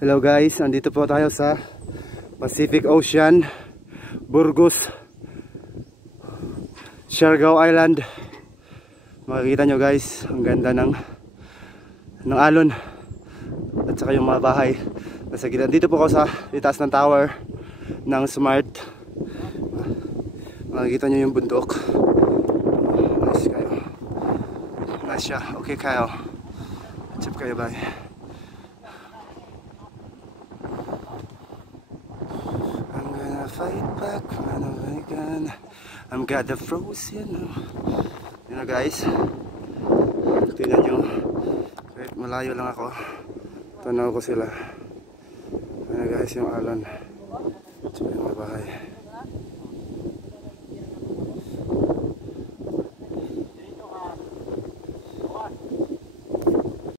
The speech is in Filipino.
Hello guys, andito po tayo sa Pacific Ocean, Burgos, Siargao Island. Makikita nyo guys, ang ganda ng alon at saka yung mga bahay nasa gilid. Dito po ako sa itaas ng tower ng Smart. Makikita nyo yung bundok. Nice kayo. Nice siya. Okay kayo. Chip kayo, bye. I'm gonna fight back when I can. I'm got the frozen. Yun na guys. Tingnan nyo. Kahit malayo lang ako, tanaw ko sila. Yun na guys yung alon. Tsaka yung bahay.